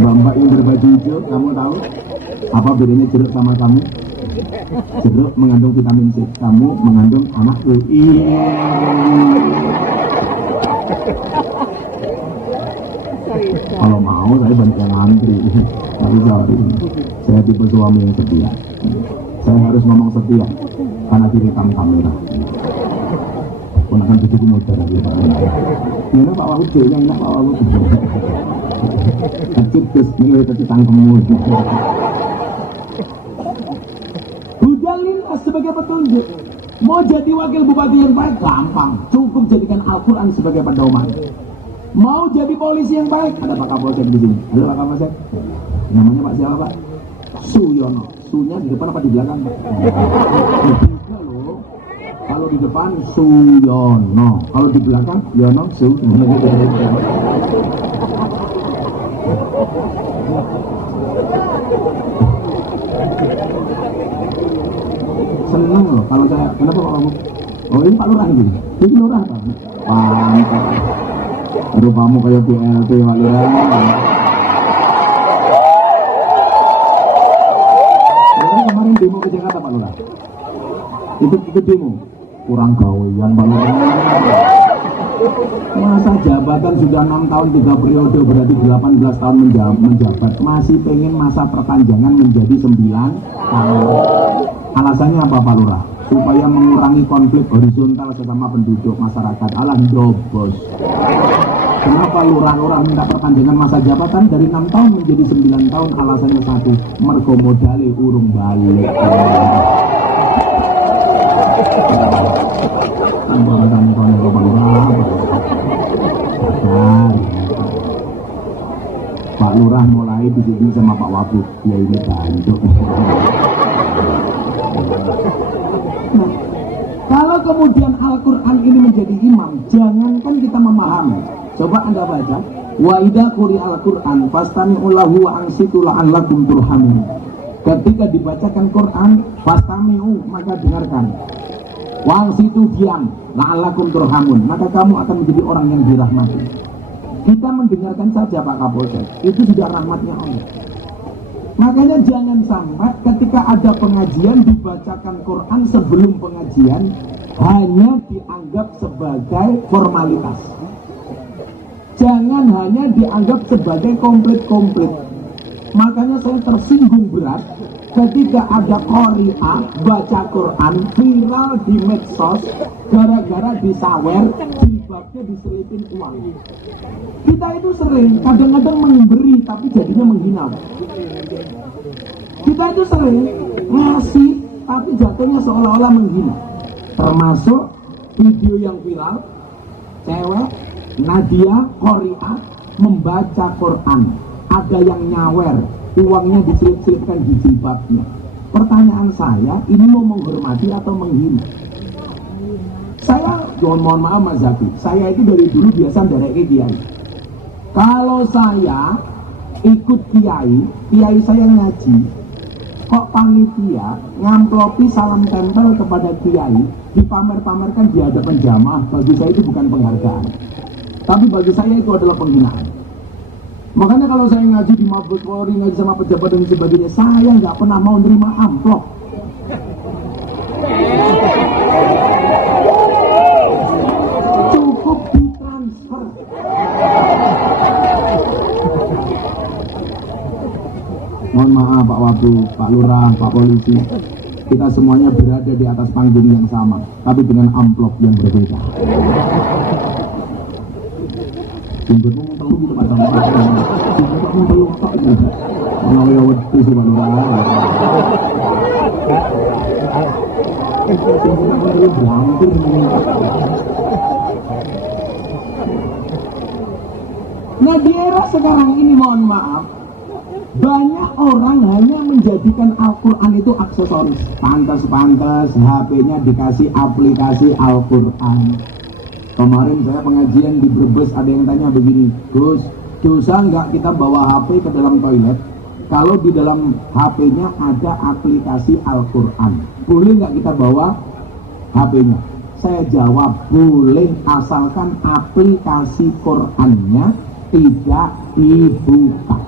Mbak-mbak yang berbaju hijau, kamu tahu apa bedanya jeruk sama kamu? Jeruk mengandung vitamin C, kamu mengandung anakku. Kalau mau saya banyak yang antri, tapi sorry, saya tipe suami yang setia. Saya harus ngomong setia karena direkam kamera. Ponakan cucuku muda lagi Pak. Ini Pak Wahid dia enak Pak Wahid. Kecil terus ini tadi tangkemmu. Hudalillah sebagai petunjuk. Mau jadi wakil bupati yang baik gampang, cukup jadikan Al-Quran sebagai pedoman. Mau jadi polisi yang baik, ada Pak Kapolsek di sini. Halo Pak Kapolsek. Namanya Pak siapa Pak? Suyono. Sunya di depan apa di belakang Pak? Bisa loh. Kalau di depan Suyono, kalau di belakang Yono Su. Senang loh kalau saya. Kenapa Pak Kamu? Oh ini Pak Lurah ini. Ini Lurah Pak. Mantap. Aduh kamu kayak BLT Pak Lurah. Kemarin demo ke Jakarta Pak Lurah. Itu demo. Kurang gawean Pak Lurah. Masa jabatan sudah 6 tahun 3 periode, berarti 18 tahun menjabat. Masih pengen masa perpanjangan menjadi 9 tahun. Alasannya apa Pak Lurah? Supaya mengurangi konflik horizontal sesama penduduk masyarakat. Alah dobos. Kenapa lurah-lurah minta perpanjangan masa jabatan dari 6 tahun menjadi 9 tahun? Alasannya satu, mergo modale urung balik. Pak Lurah mulai di sini sama Pak Wabuk, ya ini bantu. Nah, kalau kemudian Al-Quran ini menjadi imam, jangankan kita memahami. Coba Anda baca, wa idza quri'al Qur'an fastami'u lahu wa ansitu la'allakum turhamun. Ketika dibacakan Quran, fastami'u, maka dengarkan. Wa ansitu, diam, la'allakum turhamun, maka kamu akan menjadi orang yang dirahmati. Kita mendengarkan saja Pak Kapolsek, itu sudah rahmatnya Allah. Makanya jangan sampai ketika ada pengajian dibacakan Quran sebelum pengajian hanya dianggap sebagai formalitas. Jangan hanya dianggap sebagai komplit-komplit. Makanya saya tersinggung berat ketika ada qari'ah baca Quran viral di medsos gara-gara disawer jilbabnya diselipin uang. Kita itu sering kadang-kadang memberi tapi jadinya menghina. Kita itu sering ngasih tapi jatuhnya seolah-olah menghina. Termasuk video yang viral cewek Nadia qari'ah membaca Quran, ada yang nyawer, uangnya diselip-selipkan di jilbabnya. Pertanyaan saya, ini mau menghormati atau menghina? Saya, mohon maaf Mas Zaki, saya itu dari dulu biasa nderek kiai. Kalau saya ikut kiai saya ngaji, kok panitia ngamplopi salam tempel kepada kiai, dipamer-pamerkan di hadapan jamaah, bagi saya itu bukan penghargaan. Tapi bagi saya itu adalah penghinaan. Makanya kalau saya ngaji di Mabes Polri, ngaji sama pejabat dan sebagainya, saya nggak pernah mau nerima amplop. Cukup ditransfer. Mohon maaf Pak Wabdu, Pak Lurah, Pak Polisi, kita semuanya berada di atas panggung yang sama, tapi dengan amplop yang berbeda. Jemputmu perlu gitu Pak Sampai. Jemputmu perlu kok gitu. Kalau ya wedi Pak Lurah. Jemputmu perlu berampir. Nah di era sekarang ini mohon maaf, banyak orang hanya menjadikan Al-Quran itu aksesoris. Pantas-pantas HP-nya dikasih aplikasi Al-Quran. Kemarin saya pengajian di Brebes, ada yang tanya begini, Gus, dosa nggak kita bawa HP ke dalam toilet kalau di dalam HP-nya ada aplikasi Al-Quran? Boleh nggak kita bawa HP-nya? Saya jawab, boleh, asalkan aplikasi Qurannya tidak dibuka.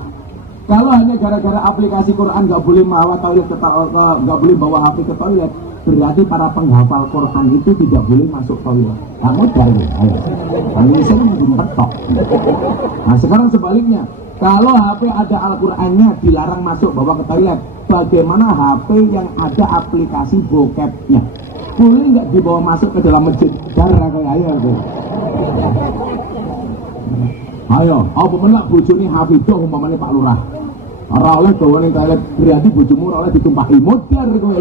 Kalau hanya gara-gara aplikasi Quran nggak boleh bawa toilet nggak boleh bawa HP ke toilet, berarti para penghafal Quran itu tidak boleh masuk toilet. Kamu dari, ayo. Kami ini belum petok. Nah sekarang sebaliknya, kalau HP ada Al-Qurannya dilarang masuk bawa ke toilet, bagaimana HP yang ada aplikasi bokepnya? Boleh nggak dibawa masuk ke dalam masjid? Darah kayak ayo. Ayo, apa menang bojone Hafidzah umpamane Pak Lurah. Ora oleh gawane toilet berarti bojomu ora oleh ditumpaki modar kowe.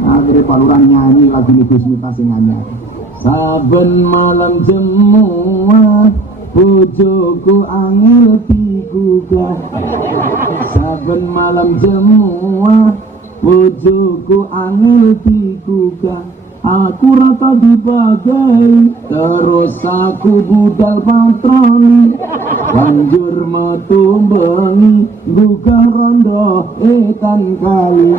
Akhirnya Pak Lurah nyanyi lagu ini Gus Miftah sing anyar. Saben malam semua bojoku angel digugah. Saben malam semua bojoku angel digugah. Aku rata dibagai, terus aku budal patroni, banjur metu bengi, gugah rondo etan kali.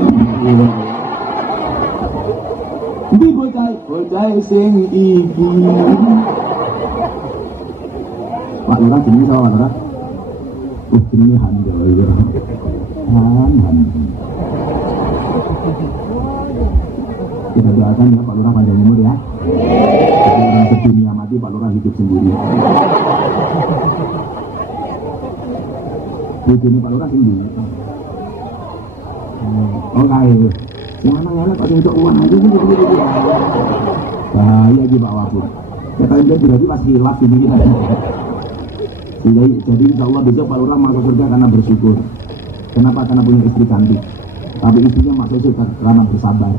Di bocah sing iki. Pak Lurah jenenge sapa Pak Lurah? Jenenge Hando. Han. Kita doakan ya Pak Lurah panjang umur ya. Jadi orang sedunia mati Pak Lurah hidup sendiri. Ini Pak Lurah sendiri. Oh kaya. Yang mana Pak untuk uang aja gitu. Bahaya gitu Pak Wapur. Katanya berarti pas hilaf ini kita. Jadi insya Allah besok Pak Lurah masuk surga karena bersyukur. Kenapa? Karena punya istri cantik. Tapi istrinya masuk surga karena bersabar.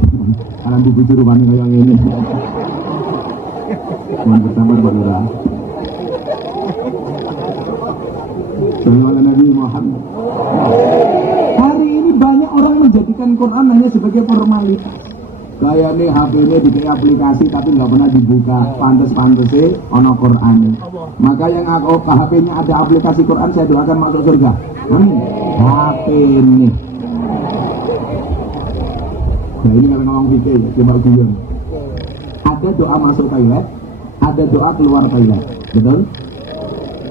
Karena bubur rumahnya kayak ini. Mohon bersabar Pak Lurah. Sallallahu Nabi Muhammad. Hari ini banyak orang menjadikan Quran hanya sebagai formalitas. Kayak nih HP-nya bikin aplikasi tapi nggak pernah dibuka. Pantes-pantesnya ono Quran. Maka yang aku HP-nya ada aplikasi Quran saya doakan masuk surga. Amin. HP ini. Nah ini kalau ngomong fikih ya, coba guyon. Ada doa masuk toilet, ada doa keluar toilet, betul?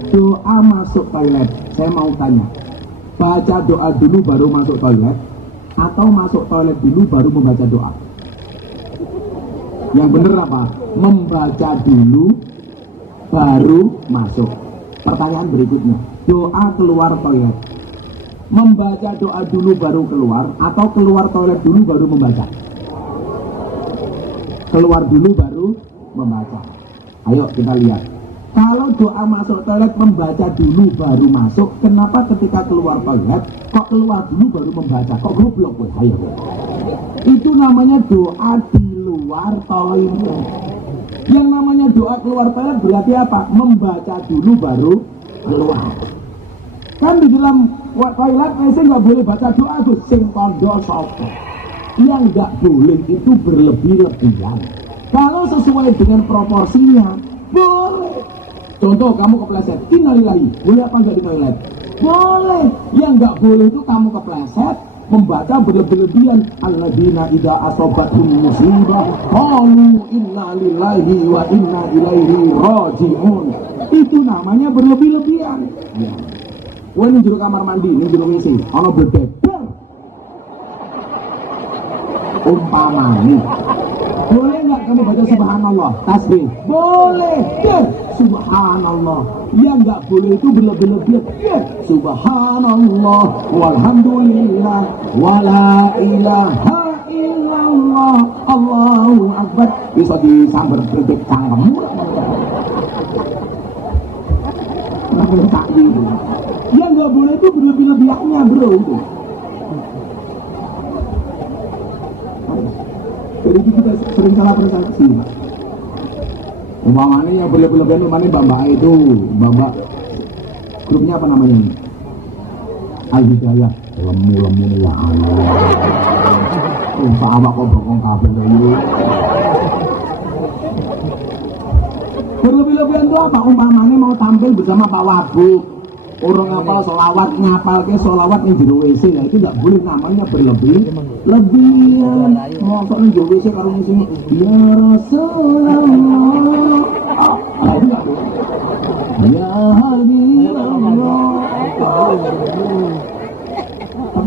Doa masuk toilet, saya mau tanya, baca doa dulu baru masuk toilet, atau masuk toilet dulu baru membaca doa? Yang bener apa? Membaca dulu baru masuk. Pertanyaan berikutnya, doa keluar toilet, membaca doa dulu baru keluar atau keluar toilet dulu baru membaca? Keluar dulu baru membaca. Ayo kita lihat. Kalau doa masuk toilet membaca dulu baru masuk, kenapa ketika keluar toilet kok keluar dulu baru membaca? Kok goblok weh? Ayo. Itu namanya doa di luar toilet. Yang namanya doa keluar toilet berarti apa? Membaca dulu baru keluar. Kan di dalam toilet saya nggak boleh baca doa tuh sing tondo sapa. Yang nggak boleh itu berlebih-lebihan. Kalau sesuai dengan proporsinya boleh. Contoh kamu kepleset, innalillahi, boleh apa enggak di toilet? Boleh. Yang nggak boleh itu kamu kepleset membaca berlebih-lebihan. Alladzina idza asabathum musibah qalu innalillahi wa inna ilaihi raji'un. Itu namanya berlebih-lebihan. Ya. Wah ini juru kamar mandi, ini juru WC, ono bebeder. Umpamanya, boleh nggak kamu baca subhanallah, tasbih? Boleh, ya, subhanallah. Yang nggak boleh itu berlebih-lebihan, ya, subhanallah, walhamdulillah, wala ilaha illallah, Allahu akbar. Bisa disambar berdek cangkemmu. Tak gitu. Yang nggak boleh itu berlebih-lebihannya bro itu. Jadi kita sering salah persepsi. Umpamanya yang berlebih-lebihan umpamanya Mbak itu, Mbak grupnya apa namanya ini? Al-Hidayah. Lemu-lemu ya Allah. Sama kok bokong kabel itu. Berlebih-lebihan itu apa? Umpamanya mau tampil bersama Pak Wabuk. Orang ngapal solawat, ngapal ke solawat yang jero WC, ya itu nggak boleh, namanya berlebihan. Mau sok nih jero WC kalau musim ya Rasulullah, itu nggak boleh. Ya Habibullah,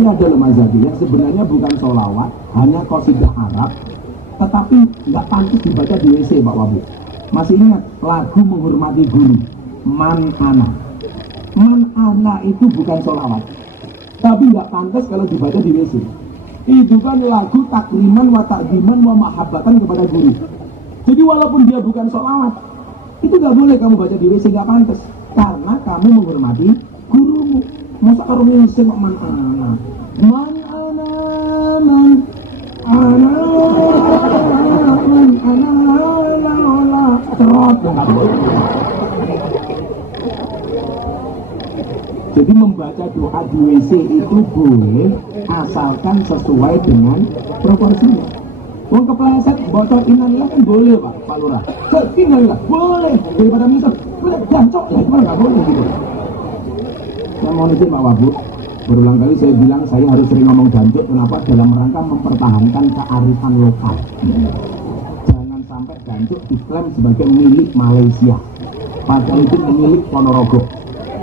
Tapi ada loh Mas Zaki yang sebenarnya bukan sholawat, hanya qasidah Arab, tetapi nggak pantas dibaca di WC Pak Wabu. Masih ingat lagu menghormati guru, Man Ana. Man Ana itu bukan sholawat, tapi nggak pantas kalau dibaca di WC. Itu kan lagu takliman wa ta'ziman wa mahabbatan kepada guru. Jadi walaupun dia bukan sholawat, itu nggak boleh kamu baca di WC, nggak pantas, karena kamu menghormati gurumu. Masa kalau musik man ana, man ana, man ana, man ana, la terus nggak boleh. Jadi membaca doa di WC itu boleh asalkan sesuai dengan proporsinya. Wong kepleset bocor innalillah kan boleh Pak Lurah. Innalillah boleh, daripada misal boleh jancok ya cuma nggak boleh gitu. Saya mau izin Pak Wabu, berulang kali saya bilang saya harus sering ngomong jancok. Kenapa? Dalam rangka mempertahankan kearifan lokal. Jangan sampai jancok diklaim sebagai milik Malaysia, padahal itu milik Ponorogo.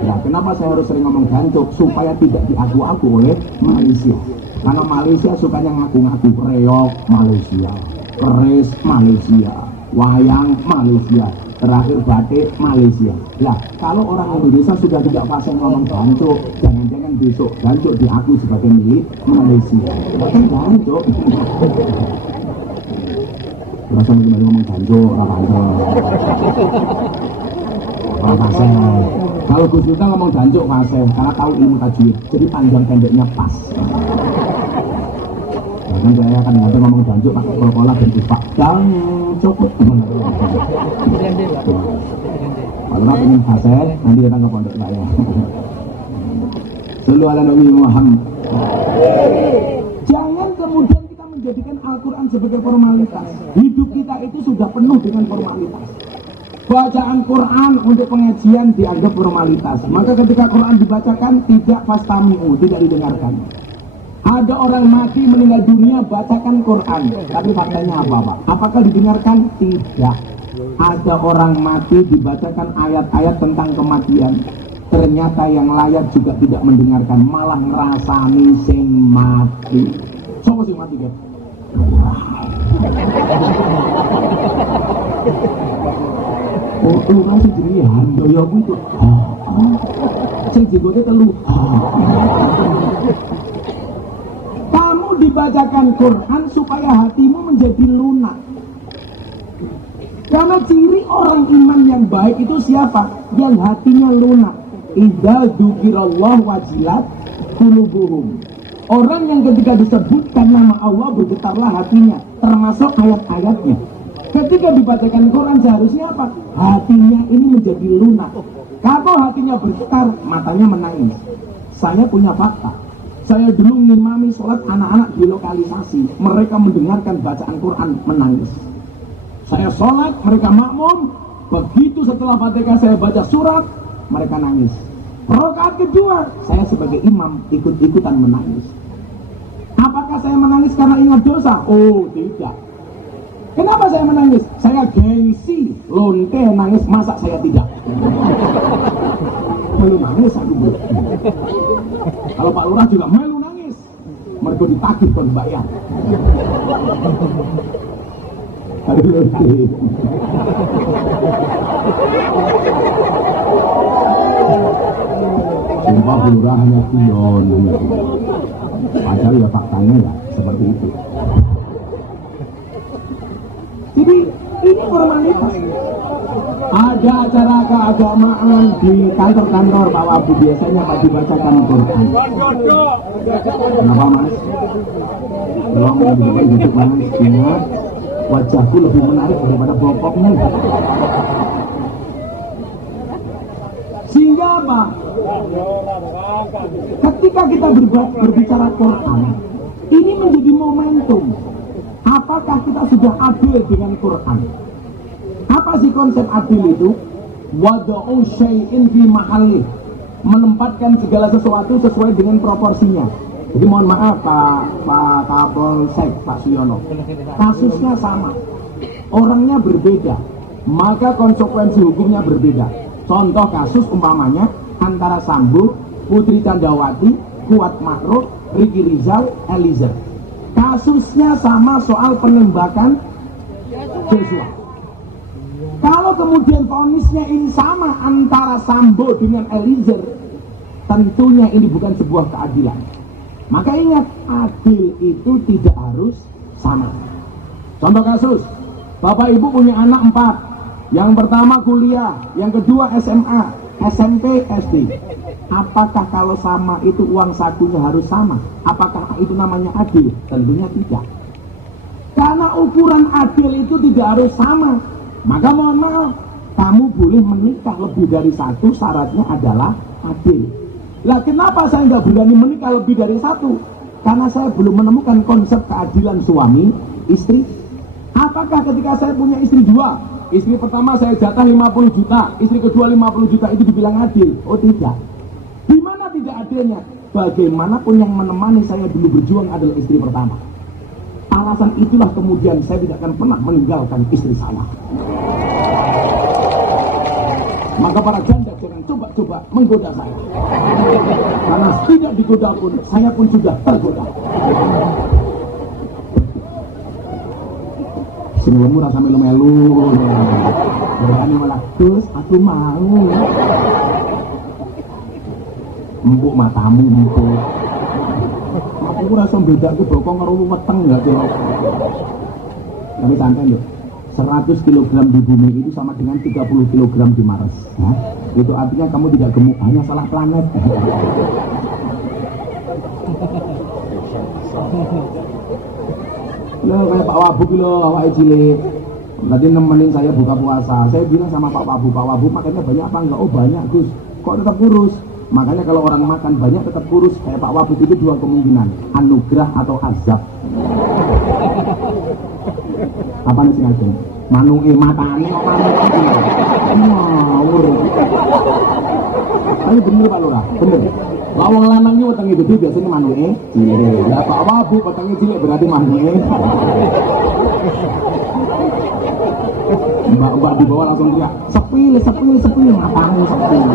Ya, kenapa saya harus sering ngomong jancok? Supaya tidak diaku-aku oleh Malaysia. Karena Malaysia sukanya ngaku-ngaku, reok Malaysia, keris Malaysia, wayang Malaysia, terakhir batik Malaysia. Lah, kalau orang Indonesia sudah tidak fasih ngomong jancok, jangan-jangan besok jancok diaku sebagai milik Malaysia. Kan jancok. Rasa lagi ngomong jancok, fasih. Kalau Gus Miftah ngomong jancok fasih, karena tahu ilmu tajwid, jadi panjang pendeknya pas. Bahkan saya akan ngomong jancok pakai kol-kola dan ipak jancok. Kalau ingin fasih, nanti datang ke pondok saya. Shallu ala Nabi Muhammad. Jangan kemudian kita menjadikan Al-Quran sebagai formalitas. Hidup kita itu sudah penuh dengan formalitas. Bacaan Quran untuk pengajian dianggap formalitas. Maka ketika Quran dibacakan tidak fastami'u, tidak didengarkan. Ada orang mati meninggal dunia bacakan Quran, tapi faktanya apa Pak? Apakah didengarkan? Tidak. Ada orang mati dibacakan ayat-ayat tentang kematian, ternyata yang layak juga tidak mendengarkan, malah ngerasani sing mati. Sopo sing mati kan? Oh, masih jadi handoyo itu. Sing jenggote telu. Kamu dibacakan Quran supaya hatimu menjadi lunak. Karena ciri orang iman yang baik itu siapa? Yang hatinya lunak. Idza dzukirallah wajilat qulubuhum. Orang yang ketika disebutkan nama Allah bergetarlah hatinya, termasuk ayat-ayatnya. Ketika dibacakan Quran seharusnya apa? Hatinya ini menjadi lunak. Kalau hatinya bergetar, matanya menangis. Saya punya fakta. Saya dulu ngimami sholat anak-anak di lokalisasi. Mereka mendengarkan bacaan Quran menangis. Saya sholat, mereka makmum. Begitu setelah Fatihah saya baca surat, mereka nangis. Rakaat kedua, saya sebagai imam ikut-ikutan menangis. Apakah saya menangis karena ingat dosa? Oh, tidak. Kenapa saya menangis? Saya gengsi, lonte nangis, masa saya tidak? Melu nangis aku bro. Kalau Pak Lurah juga melu nangis, mereka ditagih kon bayar. Sumpah Bu Lurah hanya pion, padahal ya faktanya ya seperti itu. Jadi ini formalitas. Ada acara keagamaan di kantor-kantor Pak Wabu, biasanya Pak dibacakan Quran. Kenapa Mas? Kalau mau duduk Mas, ingat wajahku lebih menarik daripada bokokmu. Sehingga apa? Ketika kita berbicara Quran, ini menjadi momentum. Apakah kita sudah adil dengan Quran? Apa sih konsep adil itu? Wada'u syai'in fi mahalli, menempatkan segala sesuatu sesuai dengan proporsinya. Jadi mohon maaf Pak Kapolsek, Pak Suyono, kasusnya sama, orangnya berbeda, maka konsekuensi hukumnya berbeda. Contoh kasus umpamanya antara Sambo, Putri Candrawati, Kuat Makruh Ricky Rizal, Eliezer. Kasusnya sama soal penembakan Joshua. Kalau kemudian vonisnya ini sama antara Sambo dengan Eliezer, tentunya ini bukan sebuah keadilan. Maka ingat, adil itu tidak harus sama. Contoh kasus, Bapak Ibu punya anak 4. Yang pertama kuliah, yang kedua SMA, SMP, SD. Apakah kalau sama itu uang sakunya harus sama? Apakah itu namanya adil? Tentunya tidak. Karena ukuran adil itu tidak harus sama. Maka mohon maaf, kamu boleh menikah lebih dari 1, syaratnya adalah adil. Lah kenapa saya nggak berani menikah lebih dari 1? Karena saya belum menemukan konsep keadilan suami istri. Apakah ketika saya punya istri 2, istri pertama saya jatah 50 juta, istri kedua 50 juta, itu dibilang adil? Oh tidak. Di mana tidak adilnya? Bagaimanapun yang menemani saya dulu berjuang adalah istri pertama. Alasan itulah kemudian saya tidak akan pernah meninggalkan istri saya. Maka para janda jangan coba-coba menggoda saya. Karena tidak digoda pun, saya pun sudah tergoda. Sini lemu rasa melu-melu. Berani malah terus aku mau. Empuk matamu empuk. Aku rasa beda aku bokong ngerumu weteng enggak sih. Tapi santai loh. 100 kg di bumi itu sama dengan 30 kg di Mars. Nah, itu artinya kamu tidak gemuk, hanya salah planet. Loh, kayak Pak Wabub loh, awak cilik. Tadi nemenin saya buka puasa. Saya bilang sama Pak Wabub makannya banyak apa enggak? Oh banyak Gus. Kok tetap kurus? Makanya kalau orang makan banyak tetap kurus. Kayak Pak Wabub itu 2 kemungkinan, anugerah atau azab. Apa nih sih Manu matane kok ngawur. Ayo bener Pak Lurah, bener. Lawang lanang ini wetenge gede biasanya manuke cilik. Lah Pak Wabub wetenge cilik berarti manuke. Mbak di bawah langsung teriak, sepil matamu sepil.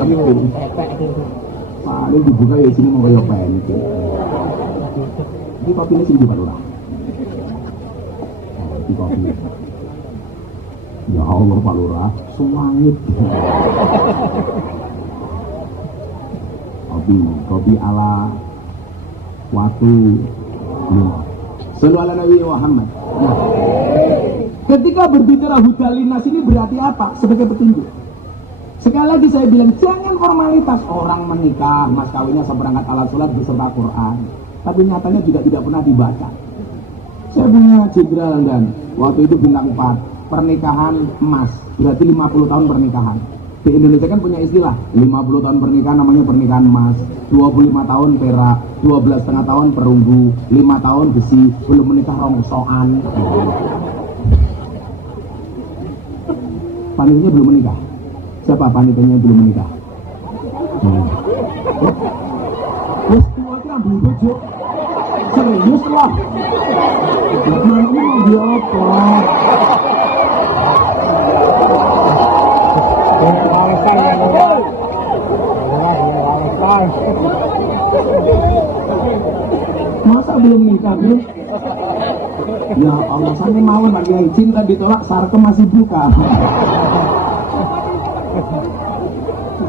Sepil. Paling dibuka ya sini mau kayak pen itu. Ini kopinya sini Pak Lurah. Di kopi. Ya Allah Pak Lurah, sewangit. Kopi ala waktu Sallu ala Nabi Muhammad. Nah, ketika berbicara hudalinas ini berarti apa? Sebagai petunjuk. Sekali lagi saya bilang, jangan formalitas orang menikah, mas kawinnya seperangkat alat sholat beserta Quran. Tapi nyatanya juga tidak pernah dibaca. Saya punya jenderal dan waktu itu bintang 4, pernikahan emas, berarti 50 tahun pernikahan. Di Indonesia kan punya istilah 50 tahun pernikahan namanya pernikahan emas, 25 tahun perak, 12,5 tahun perunggu, 5 tahun besi, belum menikah rongsokan. Panitianya belum menikah. Siapa panitianya belum menikah? Wes tua itu ambil bojo. Serius lah. Mana dia apa? Masa belum nikah bro? Ya Allah, saya mau bagi cinta ditolak, sarkem masih buka.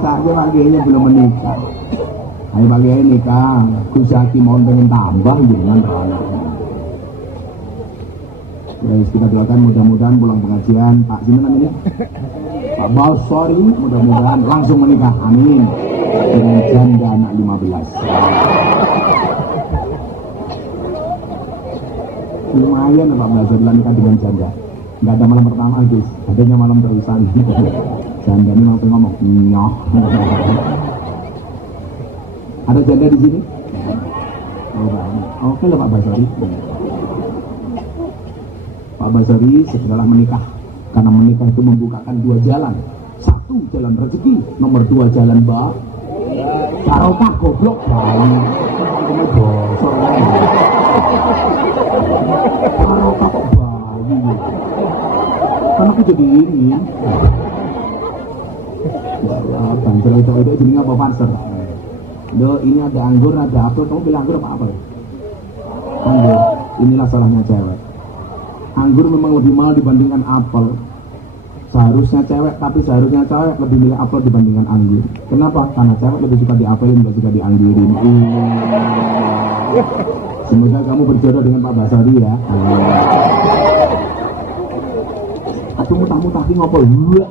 Saya bagiannya belum menikah. Ayo bagian nikah, Gus Zaki mau pengen tambah jangan terlalu. Guys, kita doakan mudah-mudahan pulang pengajian Pak gimana namanya? Pak Basori mudah-mudahan langsung menikah, amin, dengan janda anak 15. Lumayan Pak Basori nikah dengan janda, nggak ada malam pertama guys, adanya malam terusan. Janda ini mau ngomong nyoh. Ada janda di sini? Oke lah Pak Basori. Pak Basori segeralah menikah, karena menikah itu membukakan 2 jalan. 1 jalan rezeki, nomor 2 jalan barokah goblok bayi. Barokah kok bayi. Kan aku jadi ini. Ya, banter itu jenenge apa panser. Do, ini ada anggur, ada apel, kamu pilih anggur apa apel? Anggur. Inilah salahnya cewek. Anggur memang lebih mahal dibandingkan apel. Seharusnya cewek, tapi seharusnya cewek lebih milih apel dibandingkan anggur. Kenapa? Karena cewek lebih suka diapelin, lebih suka dianggurin. Semoga kamu berjodoh dengan Pak Basori ya. Aku mutah-mutah ki ngopo lho.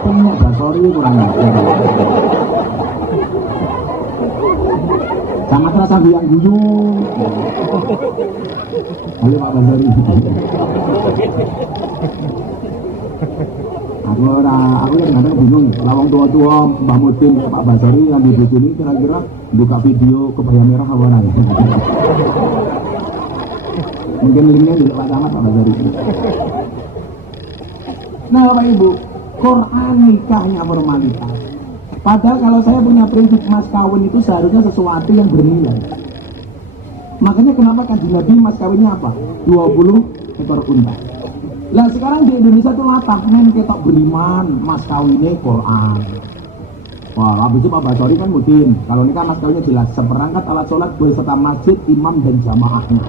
Punya Basori kurang ajar. Sama terasa yang guyu. Halo Pak Basori. Aku yang kadang bingung, lawang tua-tua Mbah Mudin Pak Basori yang di sini kira-kira buka video kebaya merah apa ya? Mungkin linknya di Pak Camat Pak Basori. Nah Bapak Ibu, Quran nikahnya formalitas. Padahal kalau saya punya prinsip mas kawin itu seharusnya sesuatu yang bernilai. Makanya kenapa Kanjeng Nabi mas kawinnya apa? 20 ekor unta. Lah sekarang di Indonesia tuh latah men ketok beriman, mas kawinnya Quran. Wah, habis itu Pak Basori kan mudin. Kalau nikah mas kawinnya jelas seperangkat alat sholat beserta masjid, imam dan jamaahnya.